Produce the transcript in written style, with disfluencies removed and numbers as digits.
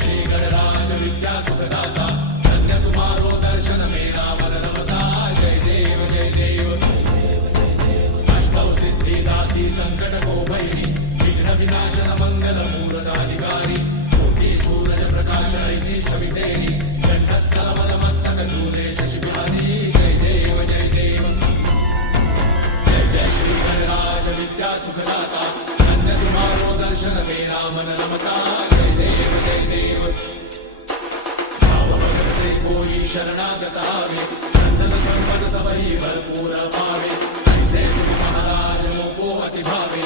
श्री गणराज विद्या सुखदाता धन्य तुम्हारो दर्शन मेरा मन रमता जय देव जय देव अष्टौ सिद्धि दासी संकट को भैरी विघ्न विनाशन मंगल मूर्त अधिकारी कोटि सूरज प्रकाश ऐसी छवि तेरी कंठस्थल मदमस्तक झूले शशि बिहारी जय देव जय देव जय जय श्री गणराज विद्या सुखदाता धन्य तुम्हारो दर्शन मेरा मन रमता जय देव जय देव भाव भगत से कोई शरणागत आवे संतत संपद सबही भरपूर पावे ऐसे तुम महाराज मोको अति भावे